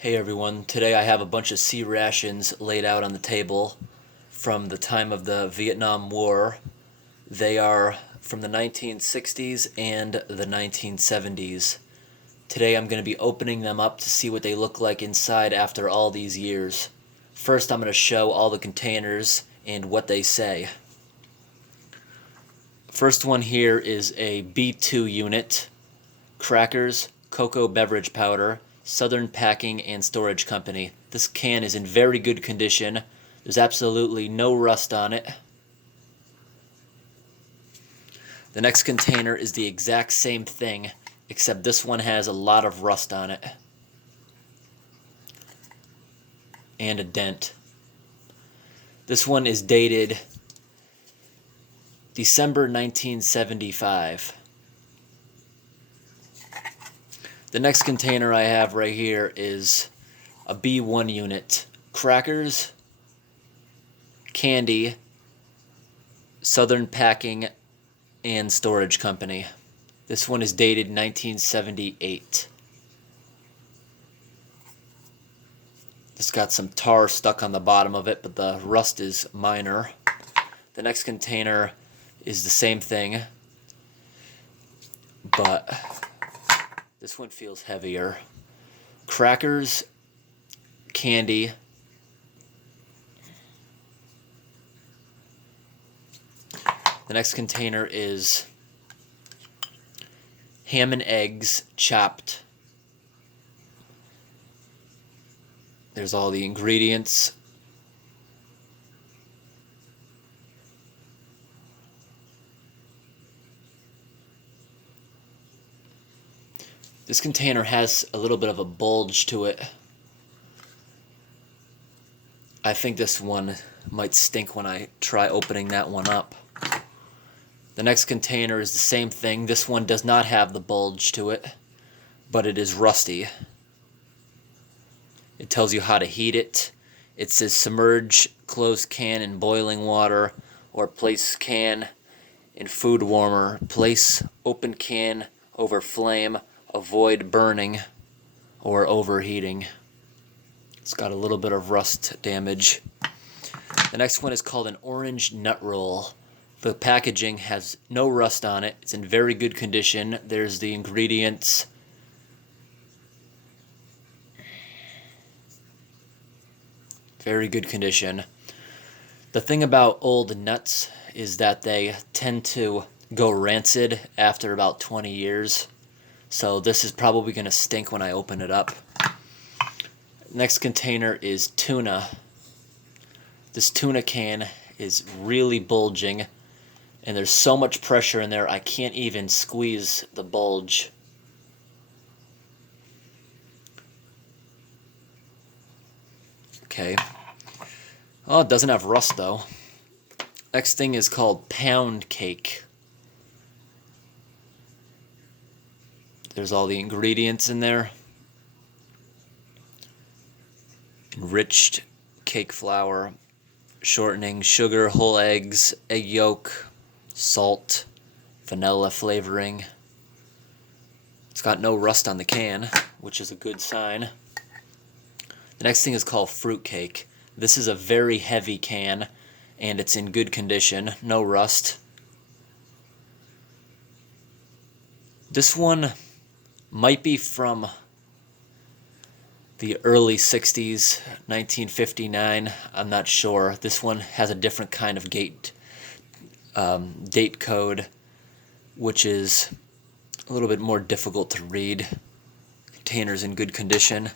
Hey everyone, today I have a bunch of C Rations laid out on the table from the time of the Vietnam War. They are from the 1960s and the 1970s. Today I'm going to be opening them up to see what they look like inside after all these years. First I'm going to show all the containers and what they say. First one here is a B2 unit, crackers, cocoa beverage powder, Southern Packing and Storage Company. This can is in very good condition. There's absolutely no rust on it. The next container is the exact same thing, except this one has a lot of rust on it. And a dent. This one is dated December 1975. The next container I have right here is a B1 unit. Crackers, candy, Southern Packing and Storage Company. This one is dated 1978. It's got some tar stuck on the bottom of it, but the rust is minor. The next container is the same thing, but this one feels heavier. Crackers, candy, the next container is ham and eggs chopped. There's all the ingredients. This container has a little bit of a bulge to it. I think this one might stink when I try opening that one up. The next container is the same thing. This one does not have the bulge to it, but it is rusty. It tells you how to heat it. It says submerge closed can in boiling water or place can in food warmer. Place open can over flame. Avoid burning or overheating. It's got a little bit of rust damage. The next one is called an orange nut roll. The packaging has no rust on it. It's in very good condition. There's the ingredients. Very good condition. The thing about old nuts is that they tend to go rancid after about 20 years. So this is probably going to stink when I open it up. Next container is tuna. This tuna can is really bulging, and there's so much pressure in there I can't even squeeze the bulge. Okay. Oh, it doesn't have rust though. Next thing is called pound cake. There's all the ingredients in there. Enriched cake flour, shortening, sugar, whole eggs, egg yolk, salt, vanilla flavoring. It's got no rust on the can, which is a good sign. The next thing is called Fruitcake. This is a very heavy can, and it's in good condition, no rust. This one might be from the early 60s, 1959. I'm not sure. This one has a different kind of date code, which is a little bit more difficult to read. Container's in good condition.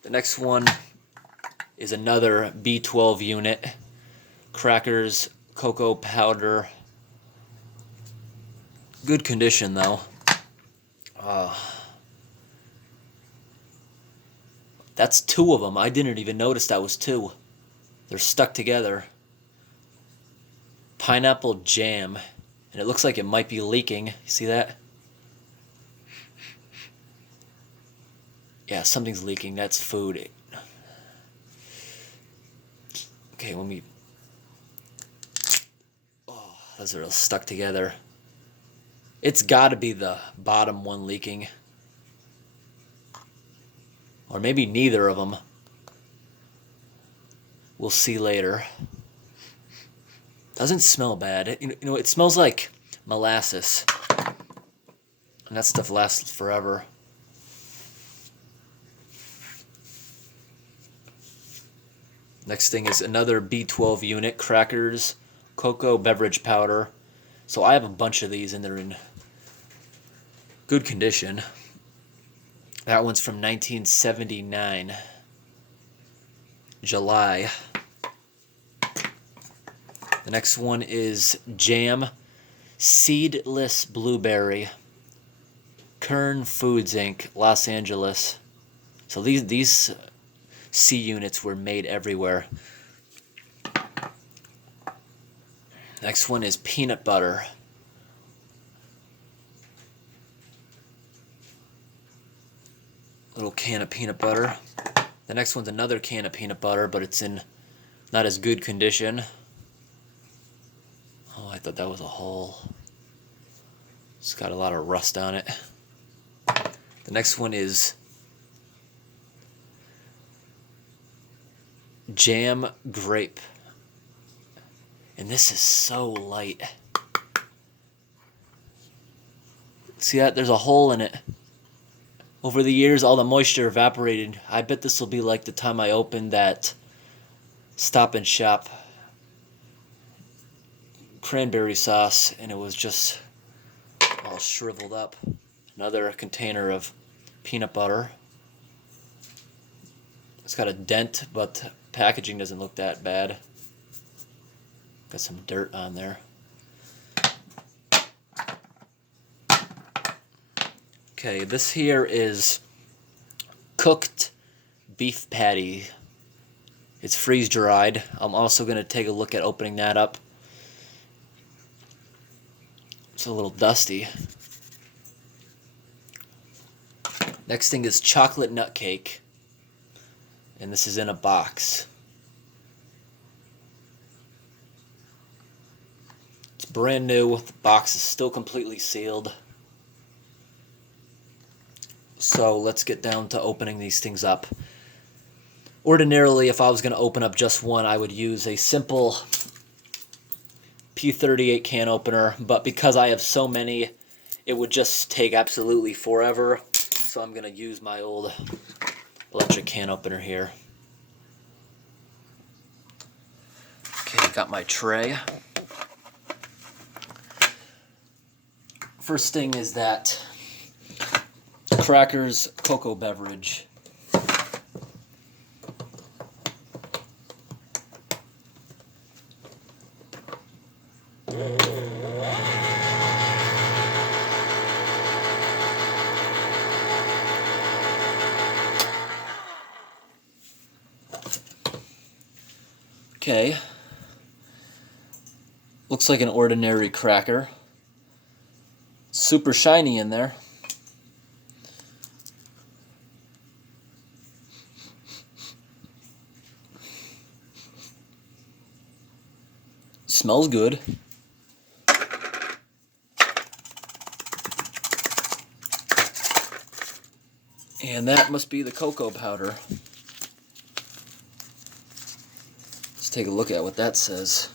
The next one is another B12 unit. Crackers, cocoa powder. Good condition though. That's two of them. I didn't even notice that was two. They're stuck together. Pineapple jam. And it looks like it might be leaking. You see that? Yeah, something's leaking. That's food. Okay, let me... Oh, those are stuck together. It's got to be the bottom one leaking. Or maybe neither of them. We'll see later. Doesn't smell bad. You know, it smells like molasses. And that stuff lasts forever. Next thing is another B12 unit, crackers, cocoa beverage powder. So I have a bunch of these and they're in good condition. That one's from 1979, July. The next one is Jam, Seedless Blackberry, Kern Foods Inc., Los Angeles. So these C units were made everywhere. Next one is peanut butter. Little can of peanut butter. The next one's another can of peanut butter, but it's in not as good condition. Oh, I thought that was a hole. It's got a lot of rust on it. The next one is Jam Grape. And this is so light. See that? There's a hole in it. Over the years, all the moisture evaporated. I bet this will be like the time I opened that Stop and Shop cranberry sauce, and it was just all shriveled up. Another container of peanut butter. It's got a dent, but packaging doesn't look that bad. Got some dirt on there. Okay, this here is cooked beef patty. It's freeze dried. I'm also going to take a look at opening that up. It's a little dusty. Next thing is chocolate nut cake. And this is in a box. It's brand new. The box is still completely sealed. So let's get down to opening these things up. Ordinarily, if I was going to open up just one, I would use a simple P38 can opener. But because I have so many, it would just take absolutely forever. So I'm going to use my old electric can opener here. Okay, got my tray. First thing is that crackers cocoa beverage. Okay. Looks like an ordinary cracker. Super shiny in there. Smells good. And that must be the cocoa powder. Let's take a look at what that says.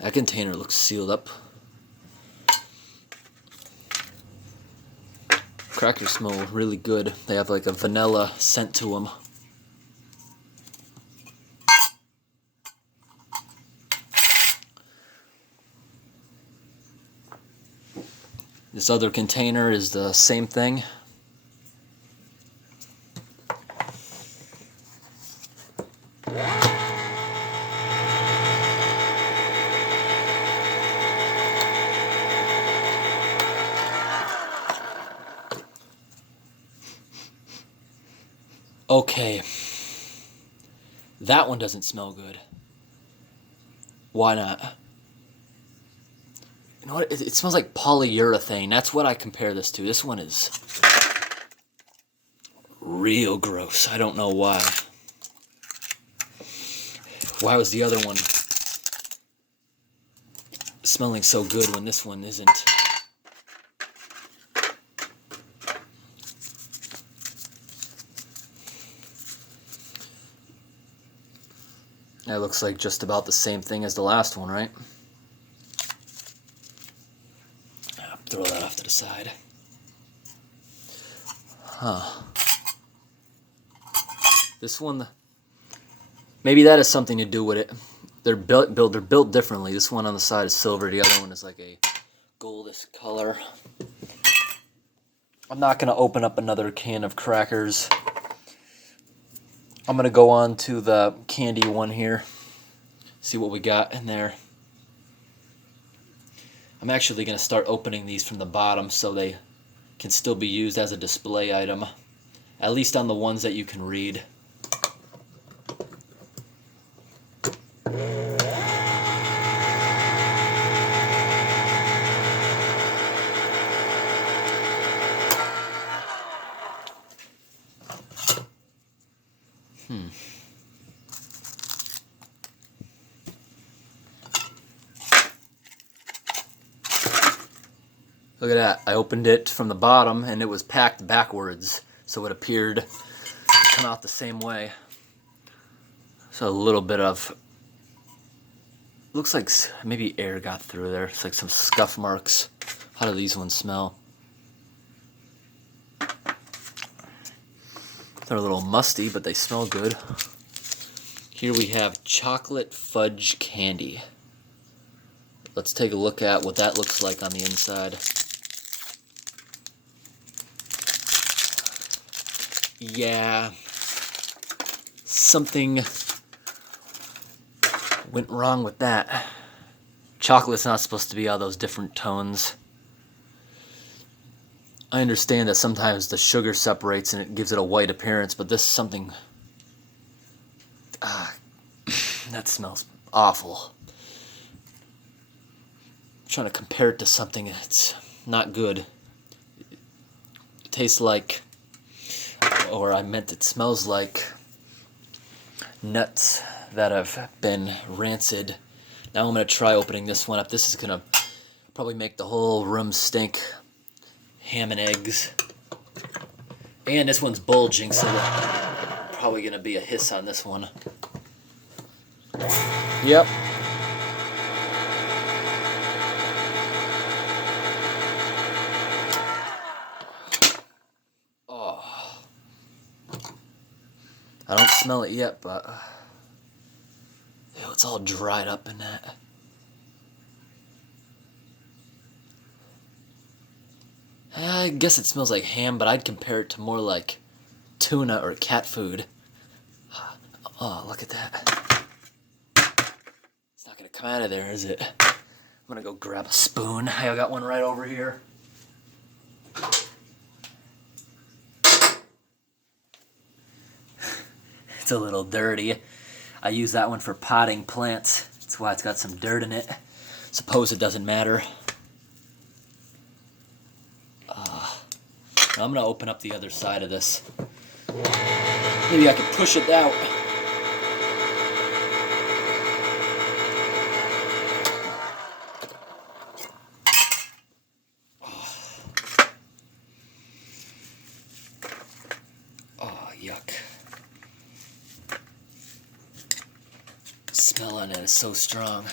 That container looks sealed up. Crackers smell really good. They have like a vanilla scent to them. This other container is the same thing. Okay, that one doesn't smell good. Why not? You know what? It smells like polyurethane. That's what I compare this to. This one is real gross. I don't know why. Why was the other one smelling so good when this one isn't? That looks like just about the same thing as the last one, right? Throw that off to the side. Huh. This one, maybe that has something to do with it. They're built differently. This one on the side is silver. The other one is like a goldish color. I'm not going to open up another can of crackers. I'm going to go on to the candy one here. See what we got in there. I'm actually going to start opening these from the bottom so they can still be used as a display item. At least on the ones that you can read. Look at that. I opened it from the bottom and it was packed backwards, so it appeared to come out the same way. So a little bit of, looks like maybe air got through there. It's like some scuff marks. How do these ones smell? They're a little musty, but they smell good. Here we have chocolate fudge candy. Let's take a look at what that looks like on the inside. Yeah, something went wrong with that. Chocolate's not supposed to be all those different tones. I understand that sometimes the sugar separates and it gives it a white appearance, but this is something that smells awful. I'm trying to compare it to something that's not good. It tastes like, or I meant it smells like, nuts that have been rancid. Now I'm going to try opening this one up. This is going to probably make the whole room stink. Ham and eggs. And this one's bulging, so probably going to be a hiss on this one. Yep. I don't smell it yet, but it's all dried up in that. I guess it smells like ham, but I'd compare it to more like tuna or cat food. Oh, look at that. It's not going to come out of there, is it? I'm going to go grab a spoon. I got one right over here. It's a little dirty. I use that one for potting plants. That's why it's got some dirt in it. Suppose it doesn't matter. I'm going to open up the other side of this. Maybe I can push it out. Oh, yuck. The smell on it is so strong.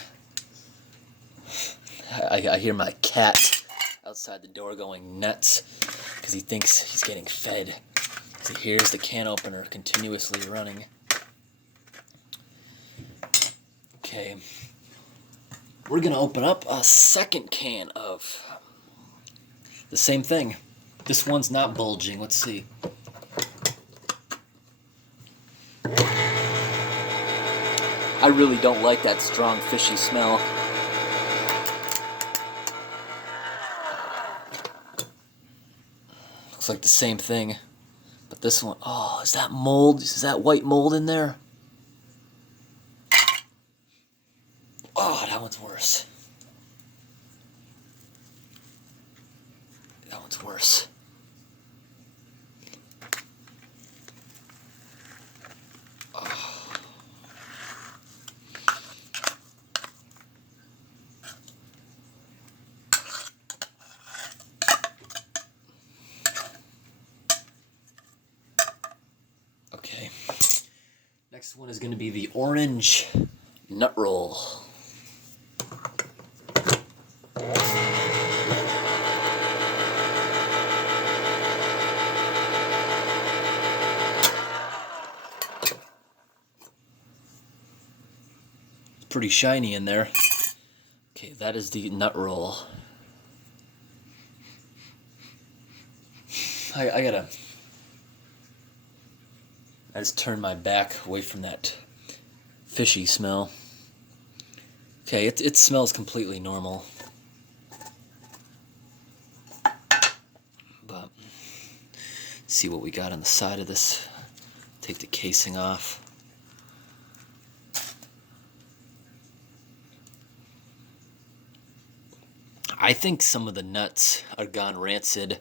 I hear my cat outside the door going nuts because he thinks he's getting fed. He hears the can opener continuously running. Okay. We're going to open up a second can of the same thing. This one's not bulging. Let's see. I really don't like that strong fishy smell. Looks like the same thing. But this one, oh, is that mold? Is that white mold in there? Oh, that one's worse. That one's worse. Next one is going to be the orange nut roll. It's pretty shiny in there. Okay, that is the nut roll. I just turned my back away from that fishy smell. Okay, it smells completely normal. But see what we got on the side of this. Take the casing off. I think some of the nuts are gone rancid.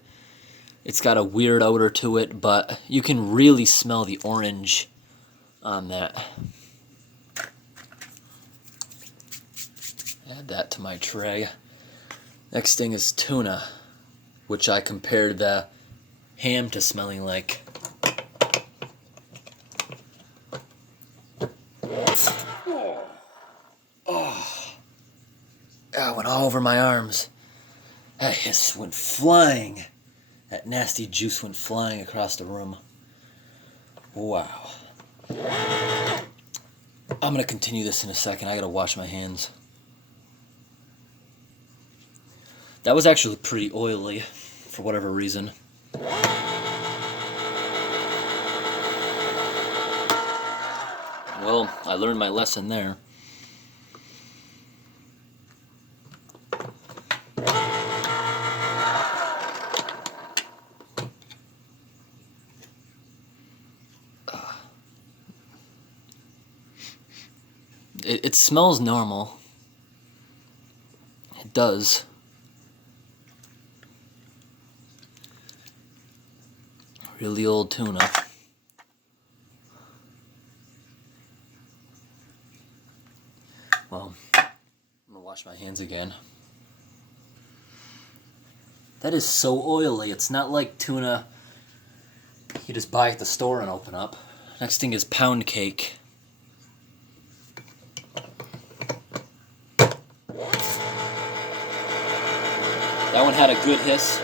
It's got a weird odor to it, but you can really smell the orange on that. Add that to my tray. Next thing is tuna, which I compared the ham to smelling like. Oh, it went all over my arms. That hiss went flying. That nasty juice went flying across the room. Wow. I'm gonna continue this in a second. I gotta wash my hands. That was actually pretty oily, for whatever reason. Well, I learned my lesson there. It smells normal. It does. Really old tuna. Well, I'm gonna wash my hands again. That is so oily. It's not like tuna you just buy at the store and open up. Next thing is pound cake. That one had a good hiss.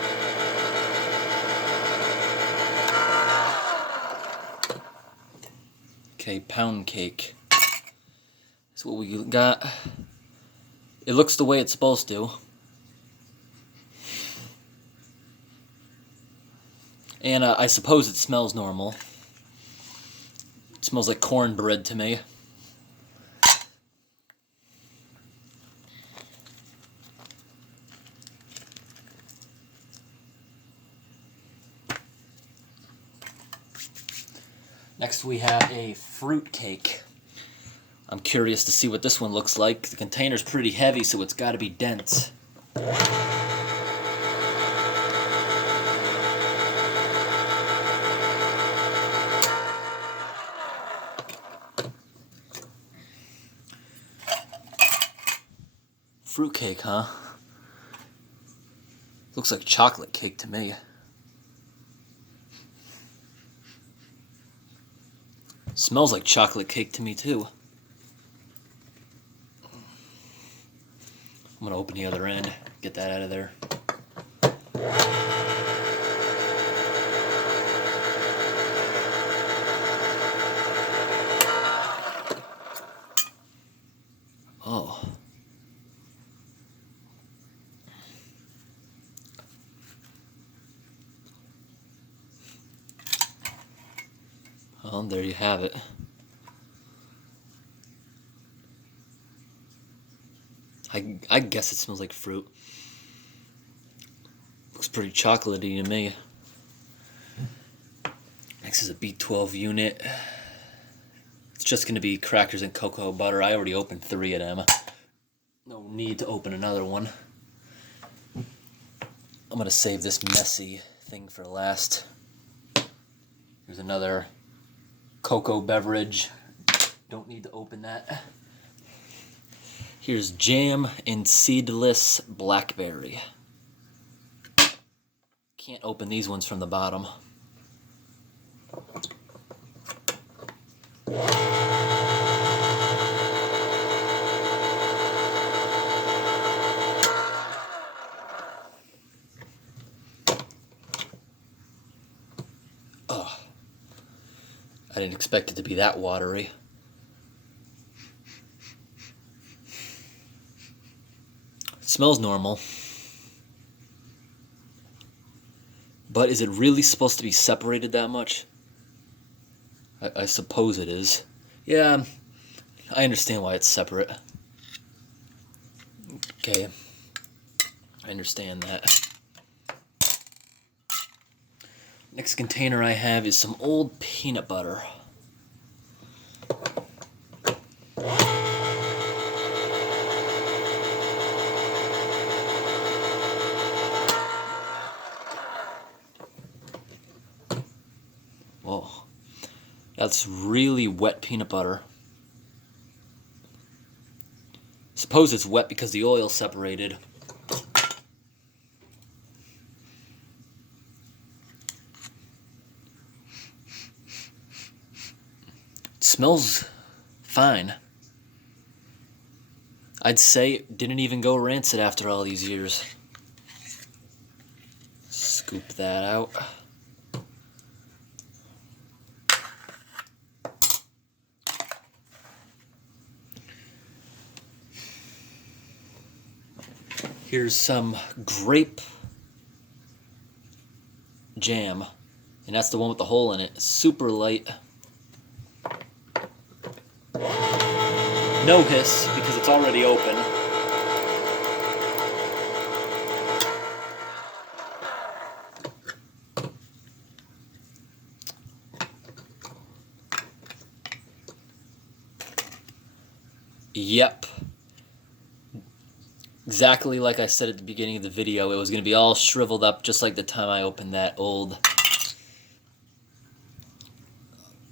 Okay, pound cake. That's what we got. It looks the way it's supposed to. And I suppose it smells normal. It smells like cornbread to me. Next we have a fruitcake. I'm curious to see what this one looks like. The container's pretty heavy, so it's got to be dense. Fruitcake, huh? Looks like chocolate cake to me. Smells like chocolate cake to me, too. I'm going to open the other end, get that out of there. Oh. Well, there you have it. I guess it smells like fruit. Looks pretty chocolatey to me. Next is a B12 unit. It's just going to be crackers and cocoa butter. I already opened 3 of them. No need to open another one. I'm going to save this messy thing for last. Here's another cocoa beverage. Don't need to open that. Here's jam and Seedless Blackberry. Can't open these ones from the bottom. I didn't expect it to be that watery. It smells normal. But is it really supposed to be separated that much? I suppose it is. Yeah, I understand why it's separate. Okay, I understand that. Next container I have is some old peanut butter. Whoa, that's really wet peanut butter. Suppose it's wet because the oil separated. It smells fine. I'd say it didn't even go rancid after all these years. Scoop that out. Here's some Grape Jam, and that's the one with the hole in it. Super light. No hiss, because it's already open. Yep. Exactly like I said at the beginning of the video, it was going to be all shriveled up just like the time I opened that old...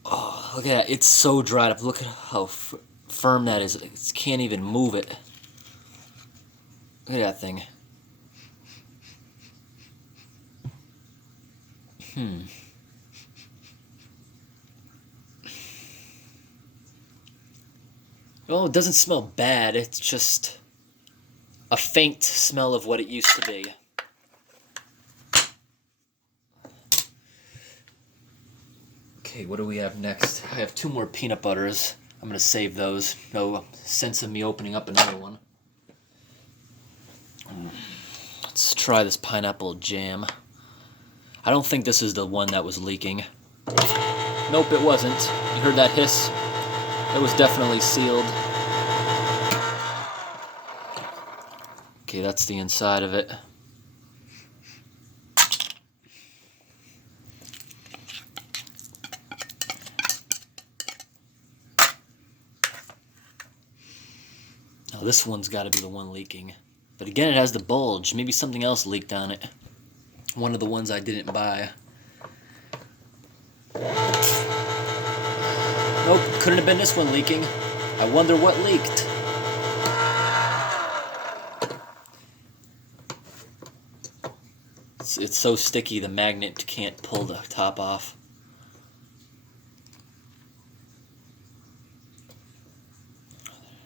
Oh, look at that. It's so dried up. Look at how firm that is. It can't even move it. Look at that thing. Well, it doesn't smell bad. It's just a faint smell of what it used to be. Okay, what do we have next? I have 2 more peanut butters. I'm going to save those. No sense of me opening up another one. Let's try this pineapple jam. I don't think this is the one that was leaking. Nope, it wasn't. You heard that hiss? It was definitely sealed. Okay, that's the inside of it. Now this one's got to be the one leaking. But again, it has the bulge. Maybe something else leaked on it. One of the ones I didn't buy. Nope, couldn't have been this one leaking. I wonder what leaked. It's so sticky the magnet can't pull the top off.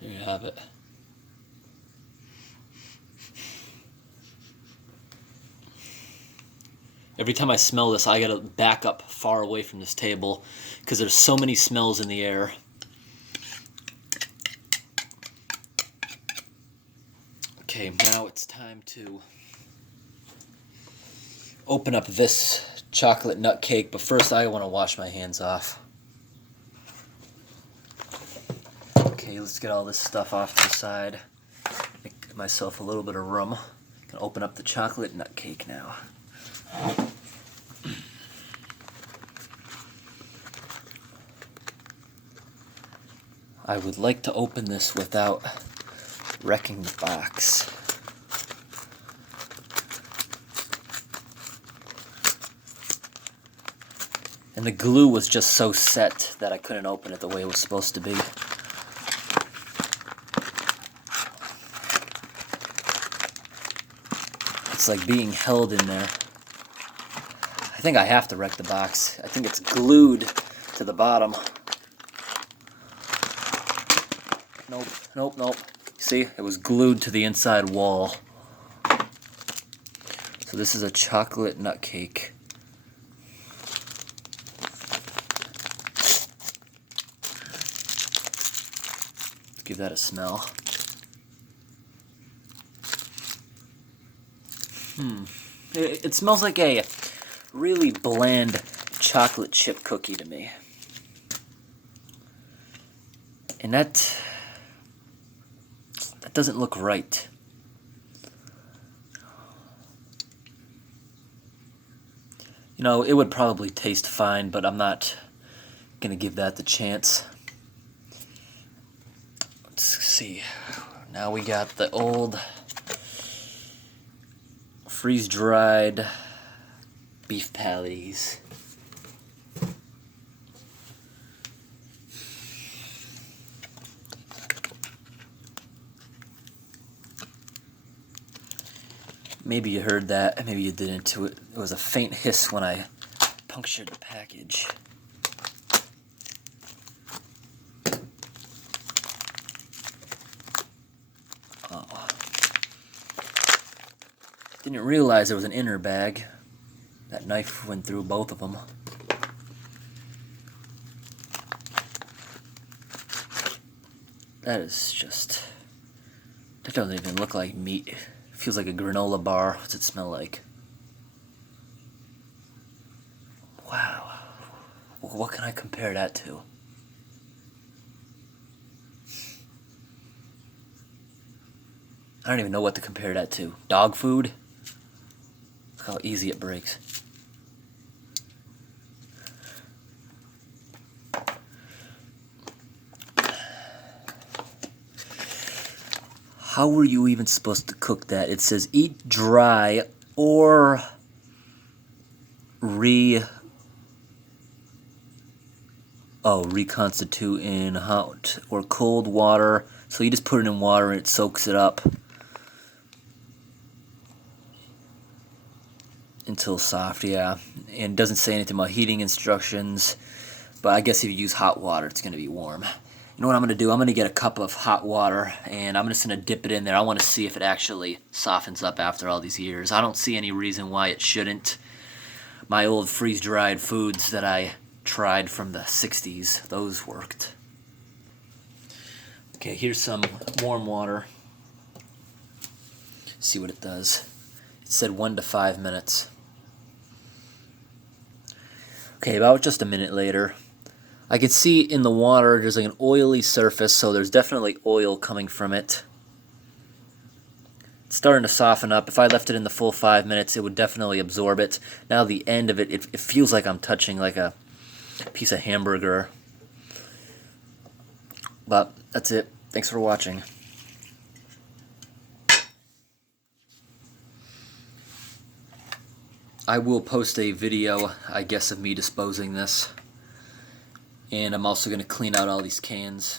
There you have it. Every time I smell this, I gotta back up far away from this table because there's so many smells in the air. Okay, now it's time to open up this chocolate nut cake, but first I want to wash my hands off. Okay, let's get all this stuff off to the side. Make myself a little bit of room. Gonna open up the chocolate nut cake now. I would like to open this without wrecking the box. And the glue was just so set that I couldn't open it the way it was supposed to be. It's like being held in there. I think I have to wreck the box. I think it's glued to the bottom. Nope, nope, nope. See, it was glued to the inside wall. So this is a chocolate nut cake. give that a smell. It smells like a really bland chocolate chip cookie to me. And that doesn't look right. You know, it would probably taste fine, but I'm not gonna give that the chance. Let's see. Now we got the old freeze-dried beef patties. Maybe you heard that, maybe you didn't. It was a faint hiss when I punctured the package. Oh. Didn't realize there was an inner bag. That knife went through both of them. That is just... that doesn't even look like meat. Feels like a granola bar. What's it smell like? Wow. What can I compare that to? I don't even know what to compare that to. Dog food? Look how easy it breaks. How were you even supposed to cook that? It says eat dry or reconstitute in hot or cold water. So you just put it in water and it soaks it up until soft, yeah. And it doesn't say anything about heating instructions, but I guess if you use hot water, it's going to be warm. You know what I'm going to do? I'm going to get a cup of hot water, and I'm just going to dip it in there. I want to see if it actually softens up after all these years. I don't see any reason why it shouldn't. My old freeze-dried foods that I tried from the 60s, those worked. Okay, here's some warm water. See what it does. It said 1 to 5 minutes. Okay, about just a minute later, I can see in the water there's like an oily surface, so there's definitely oil coming from it. It's starting to soften up. If I left it in the full 5 minutes, it would definitely absorb it. Now the end of it, it feels like I'm touching like a piece of hamburger. But that's it. Thanks for watching. I will post a video, I guess, of me disposing this. And I'm also going to clean out all these cans.